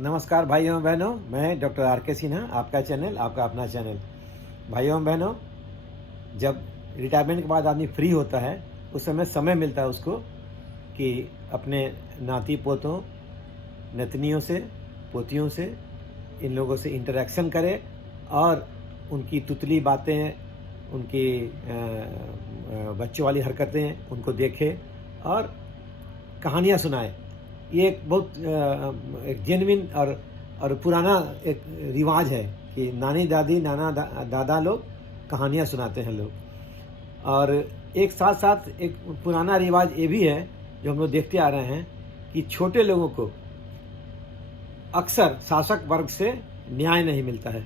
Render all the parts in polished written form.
नमस्कार भाइयों बहनों, मैं डॉक्टर आर के सिन्हा, आपका चैनल, आपका अपना चैनल। भाइयों बहनों, जब रिटायरमेंट के बाद आदमी फ्री होता है उस समय मिलता है उसको कि अपने नाती पोतों, नतनियों से, पोतियों से, इन लोगों से इंटरेक्शन करे और उनकी तुतली बातें, उनकी बच्चों वाली हरकतें उनको देखे और कहानियाँ सुनाए। ये एक बहुत एक जेन्युइन और पुराना एक रिवाज है कि नानी दादी दादा लोग कहानियाँ सुनाते हैं लोग। और एक साथ साथ एक पुराना रिवाज ये भी है जो हम लोग देखते आ रहे हैं कि छोटे लोगों को अक्सर शासक वर्ग से न्याय नहीं मिलता है,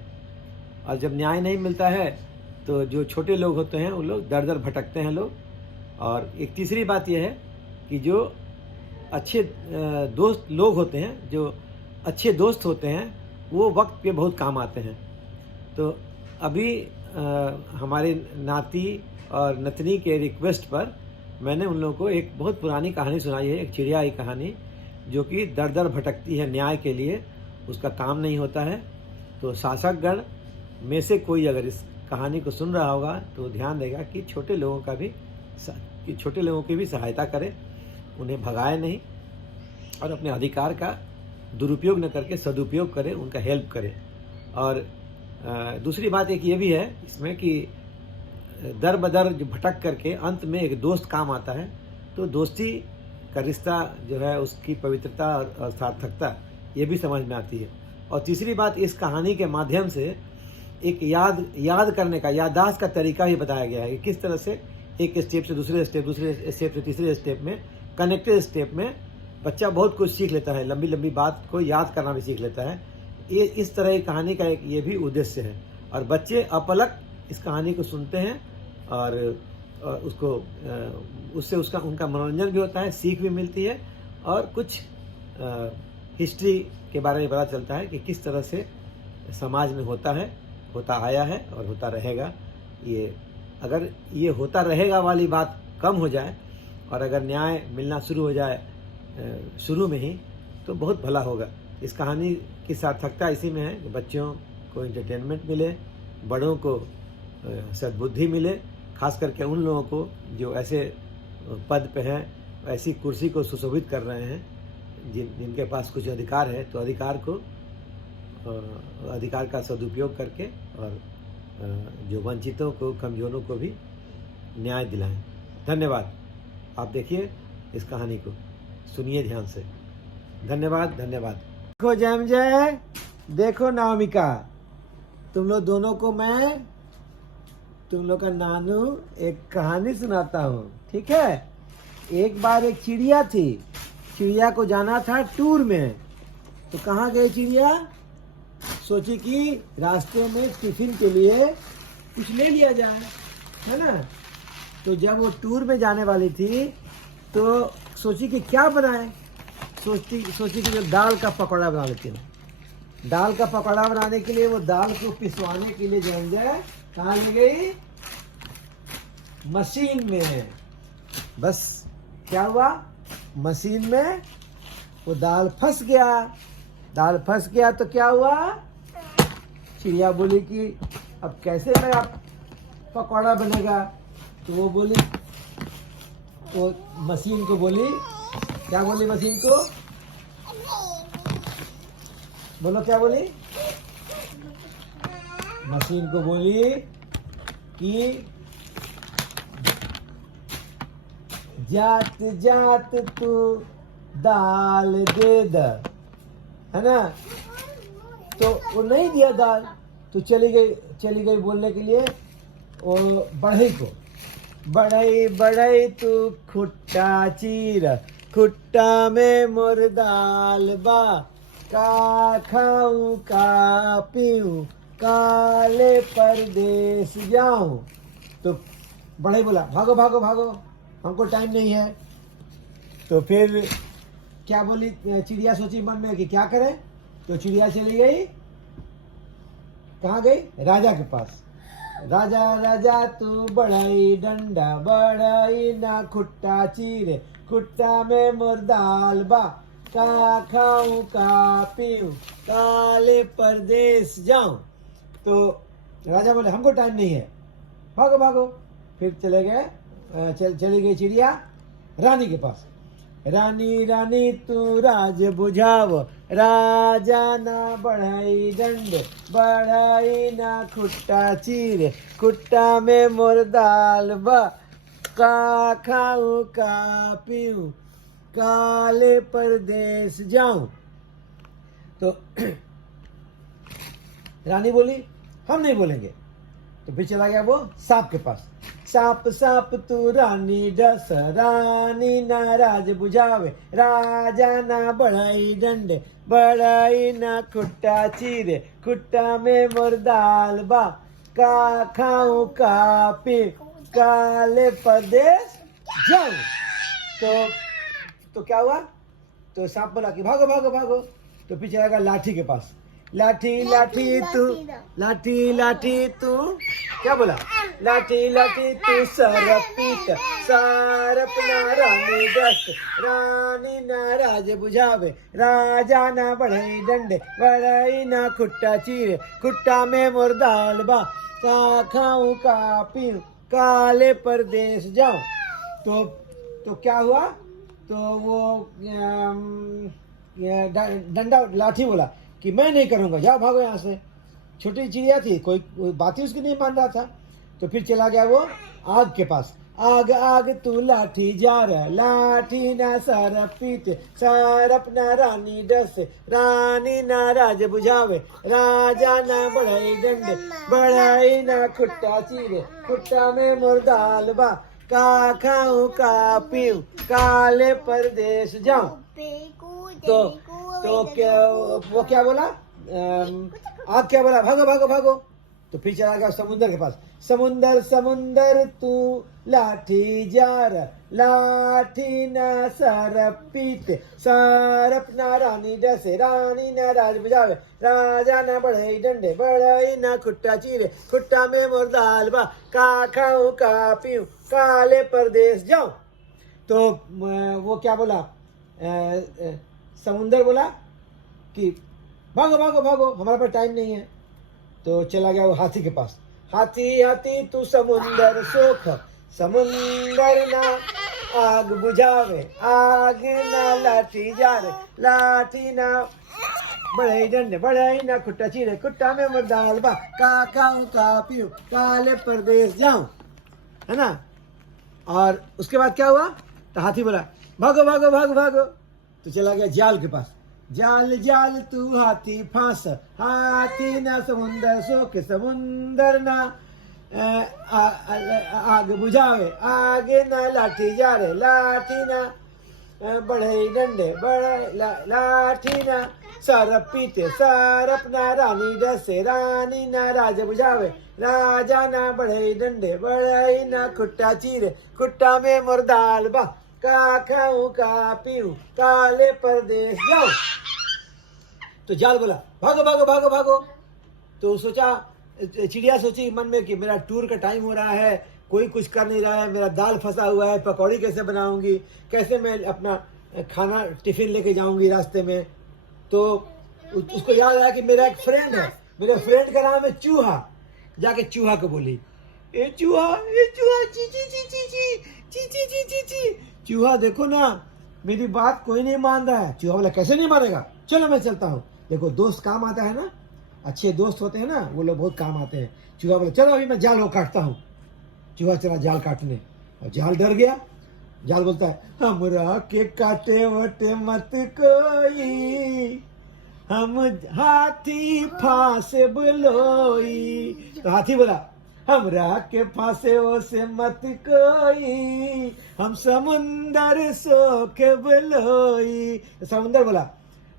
और जब न्याय नहीं मिलता है तो जो छोटे लोग होते हैं उन लोग दर दर भटकते हैं लोग। और एक तीसरी बात यह है कि जो अच्छे दोस्त लोग होते हैं, जो अच्छे दोस्त होते हैं, वो वक्त पे बहुत काम आते हैं। तो अभी हमारे नाती और नतनी के रिक्वेस्ट पर मैंने उन लोगों को एक बहुत पुरानी कहानी सुनाई है, एक चिड़िया की कहानी जो कि दर दर भटकती है न्याय के लिए, उसका काम नहीं होता है। तो शासकगण में से कोई अगर इस कहानी को सुन रहा होगा तो ध्यान देगा कि छोटे लोगों की भी सहायता करे, उन्हें भगाए नहीं और अपने अधिकार का दुरुपयोग न करके सदुपयोग करे, उनका हेल्प करे। और दूसरी बात एक ये भी है इसमें कि दर बदर जो भटक करके अंत में एक दोस्त काम आता है, तो दोस्ती का रिश्ता जो है उसकी पवित्रता और सार्थकता ये भी समझ में आती है। और तीसरी बात, इस कहानी के माध्यम से एक याद करने का, याददाश्त का तरीका भी बताया गया है कि किस तरह से एक स्टेप से दूसरे स्टेप से तीसरे स्टेप में, कनेक्टेड स्टेप में बच्चा बहुत कुछ सीख लेता है, लंबी लंबी बात को याद करना भी सीख लेता है। ये इस तरह की कहानी का एक ये भी उद्देश्य है। और बच्चे अपलक इस कहानी को सुनते हैं और उससे उनका मनोरंजन भी होता है, सीख भी मिलती है और कुछ हिस्ट्री के बारे में पता चलता है कि किस तरह से समाज में होता आया है और होता रहेगा। अगर ये होता रहेगा वाली बात कम हो जाए और अगर न्याय मिलना शुरू हो जाए शुरू में ही, तो बहुत भला होगा। इस कहानी की सार्थकता इसी में है कि बच्चों को एंटरटेनमेंट मिले, बड़ों को सद्बुद्धि मिले, खास करके उन लोगों को जो ऐसे पद पे हैं, ऐसी कुर्सी को सुशोभित कर रहे हैं जिनके पास कुछ अधिकार है, तो अधिकार का सदुपयोग करके और जो वंचितों को, कमजोरों को भी न्याय दिलाएं। धन्यवाद। आप देखिए इस कहानी को, सुनिए ध्यान से। धन्यवाद। देखो जय, देखो नामिका, तुम लोग दोनों को मैं, तुम लोग का नानू एक कहानी सुनाता हूँ, ठीक है। एक बार एक चिड़िया थी, चिड़िया को जाना था टूर में। तो कहाँ गई चिड़िया? सोची कि रास्ते में टिफिन के लिए कुछ ले लिया जाए, है ना। तो जब वो टूर में जाने वाली थी तो सोची कि क्या बनाए। सोची कि जो दाल का पकौड़ा बना लेती हूँ। दाल का पकौड़ा बनाने के लिए वो दाल को पिसवाने के लिए जाए कहाँ ले गई? मशीन में। बस क्या हुआ, मशीन में वो दाल फंस गया। तो क्या हुआ, चिड़िया बोली कि अब कैसे मेरा पकौड़ा बनेगा। तो वो बोली, वो मशीन को बोली, क्या बोली मशीन को? बोलो क्या बोली? मशीन को बोली कि जात जात तू दाल दे द, है ना। तो वो नहीं दिया दाल, तो चली गई बोलने के लिए वो बढ़ई को, बढ़ई तू खुट्टा चीर, खुट्टा में मोर दाल बा, का खाऊं का पीऊं, काले परदेश जाऊं। तो बढ़ई बोला भागो, हमको टाइम नहीं है। तो फिर क्या बोली चिड़िया, सोची मन में कि क्या करे। तो चिड़िया चली गई, कहाँ गई? राजा के पास। राजा तू बढ़ई डंडा, बढ़ई ना खुट्टा चीरे, खुट्टा में मोर दाल बा, का खाऊं का पीऊं काले परदेश जाऊं। तो राजा बोले हमको टाइम नहीं है, भागो भागो। फिर चले गए, चली गई चिड़िया रानी के पास। रानी रानी तू राज बुझाव, राजा ना बढ़ाई डंड, बढ़ाई ना खुट्टा चीर, खुट्टा में मोर दाल बा, का खाऊं का पीऊं काले परदेश जाऊं। तो रानी बोली हम नहीं बोलेंगे। तो फिर चला गया वो सांप के पास। सांप सांप तू रानी डस, रानी ना राज बुझावे, राजा ना बढ़ाई डंडे, बढ़ाई ना खुट्टा चीरे, खुट्टा में मोर दाल बा, का खाऊं का पी काले परदेश जाऊं। तो क्या हुआ? तो सांप बोला कि भागो भागो भागो। तो पीछे आएगा लाठी के पास। लाठी लाठी तू, लाठी लाठी तू, क्या बोला? लाठी लाठी तू सरप पीट, सरप ना रानी दस्त, रानी ना राज बुझावे, राजा ना बढ़ई डंडे, बढ़ई ना खुट्टा चीरे, खुट्टा में मोर दाल बा, का खाऊं का पीऊं काले परदेश जाऊं। तो क्या हुआ? तो वो डंडा लाठी बोला कि मैं नहीं करूंगा, जाओ भागो यहाँ से। छोटी चिड़िया थी, कोई बात ही उसकी नहीं मान रहा था। तो फिर चला गया वो आग के पास। आग आग तू लाठी जार, लाठी ना सरप पीट, सरप ना रानी डस, रानी ना राज बुझावे, राजा ना बढ़ाई डंडे, बढ़ाई ना खुट्टा चीरे, खुट्टा में मोर दाल बा, का खाऊं का पीऊं काले परदेश जाऊं। तो क्या वो क्या बोला? आप क्या बोला? भागो भागो भागो। तो फिर चला गया समुंदर के पास। समुंदर समुंदर तू लाठी जार, लाठी ना सरप पीट, सरप ना रानी डसे, रानी ना राज बुझावे, राजा ना बढ़ई डंडे, बढ़ई ना खुट्टा चीरे, खुट्टा में मोर दाल बा, का खाऊं का पीऊं काले परदेश जाऊं। तो वो क्या बोला? समुंदर बोला कि भागो भागो भागो, हमारे पास टाइम नहीं है। तो चला गया वो हाथी के पास। हाथी हाथी तू समुंदर सोख, समुंदर ना आग बुझावे, आग ना लाठी जारे, लाठी ना बढ़ई डंडे, बढ़ई ना खुट्टा चीरे, खुट्टा में मोर दाल बा, का खाऊं का पीऊं काले परदेश जाऊं, है ना। और उसके बाद क्या हुआ? तो हाथी बोला भागो भागो भागो भागो। तो चला गया जाल के पास। जाल जाल तू हाथी फांस, हाथी ना समुंदर सोके, समुंदर ना आग बुझावे, आगे ना लाठी जारे, लाठी ना बढ़ई डंडे, लाठी ना सरप पीटे, सरप ना रानी डसे, रानी ना राज बुझावे, राजा ना बढ़ई डंडे, बढ़ई ना खुट्टा चीरे, खुट्टा में मोर दाल बा, का खाऊं का पीऊं काले परदेश जाऊं। तो जाल बोला भागो भागो भागो भागो। तो सोचा, चिड़िया सोची मन में कि मेरा टूर का टाइम हो रहा है, कोई कुछ कर नहीं रहा है, मेरा दाल फंसा हुआ है, पकौड़ी कैसे बनाऊंगी, कैसे मैं अपना खाना टिफिन लेके जाऊंगी रास्ते में। तो उसको याद आया कि मेरा एक फ्रेंड है, मेरे फ्रेंड का नाम है चूहा। जाके चूहा को बोली, ए चूहा ची ची ची ची ची ची ची ची ची ची। चूहा देखो ना, मेरी बात कोई नहीं मान रहा है। चूहा बोला कैसे नहीं मानेगा, चलो मैं चलता हूँ। देखो दोस्त काम आता है ना, अच्छे दोस्त होते हैं ना, वो लोग बहुत काम आते हैं। चूहा बोला चलो अभी मैं जाल वो काटता हूँ। चूहा चला जाल काटने, और जाल डर गया। जाल बोलता है हमरा के काटे वटे मत कोई, हम हाथी फांसे बुलोई। तो हाथी बोला हमरा के फांसे वो से मत कोई, हम समुंदर सोखे बुलोई। तो समुंदर बोला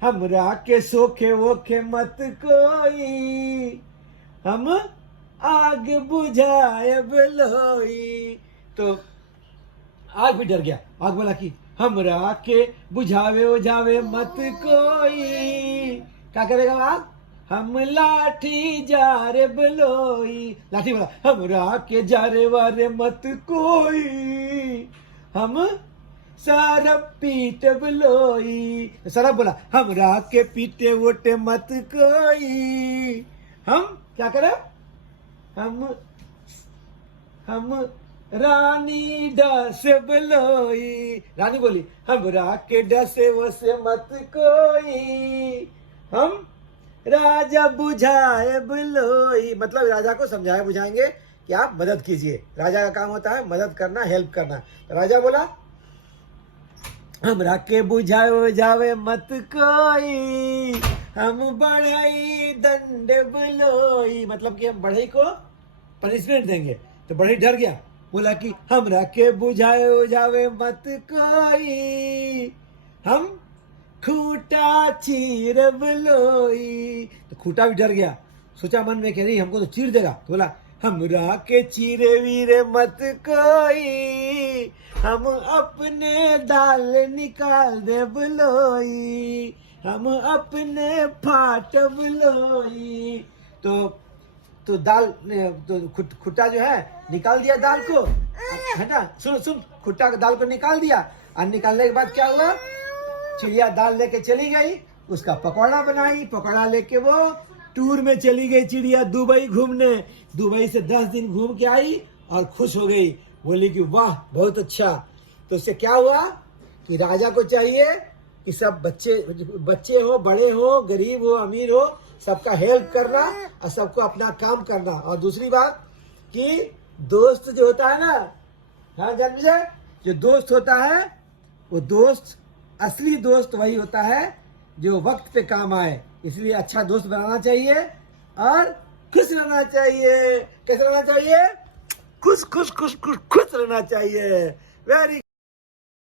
हमरा के सोखे वोखे मत कोई, हम आग बुझाए बुलोई। तो आग भी डर गया। आग बोला कि हमरा के बुझावे उझावे मत कोई। क्या करेगा आग? हम लाठी जारे बलोई। लाठी बोला हमरा के जारे वारे मत कोई, हम सरब पीट बलोई। सरब बोला हमरा के पीटे वोटे मत कोई। हम क्या करें? हम रानी डस बलोई। रानी बोली हमरा के डसे वसे मत कोई। हम राजा बुझाए बलोई, मतलब राजा को समझाए बुझाएंगे कि आप मदद कीजिए। राजा का काम होता है मदद करना, हेल्प करना। तो राजा बोला हमरा के बुझाए जावे मत कोई, हम बढ़ई दंड बलोई, मतलब कि हम बढ़ई को पनिशमेंट देंगे। तो बढ़ई डर गया, बोला कि हमरा के बुझाए जावे मत कोई, हम खूटा चीर बलोई। तो खूटा भी डर गया, सोचा मन में कह रही हमको तो चीर देगा। तो बोला हमरा के चीरे वीरे मत कोई, हम अपने दाल निकाल दे बलोई, हम अपने फाट बलोई। तो दाल तो खुट्टा जो है निकाल दिया दाल को, है ना। सुन खुट्टा दाल को निकाल दिया, और निकालने के बाद क्या हुआ, चिड़िया दाल लेके चली गई, उसका पकौड़ा बनाई, पकौड़ा लेके वो टूर में चली गई चिड़िया दुबई घूमने। दुबई से 10 दिन घूम के आई और खुश हो गई, बोली कि वाह बहुत अच्छा। तो उससे क्या हुआ कि राजा को चाहिए कि सब बच्चे हो, बड़े हो, गरीब हो, अमीर हो, सबका हेल्प करना और सबको अपना काम करना। और दूसरी बात कि दोस्त जो होता है ना, हाँ जन्मजय, जो दोस्त होता है वो दोस्त, असली दोस्त वही होता है जो वक्त पे काम आए। इसलिए अच्छा दोस्त बनाना चाहिए और खुश रहना चाहिए। कैसे रहना चाहिए? खुश रहना चाहिए। वेरी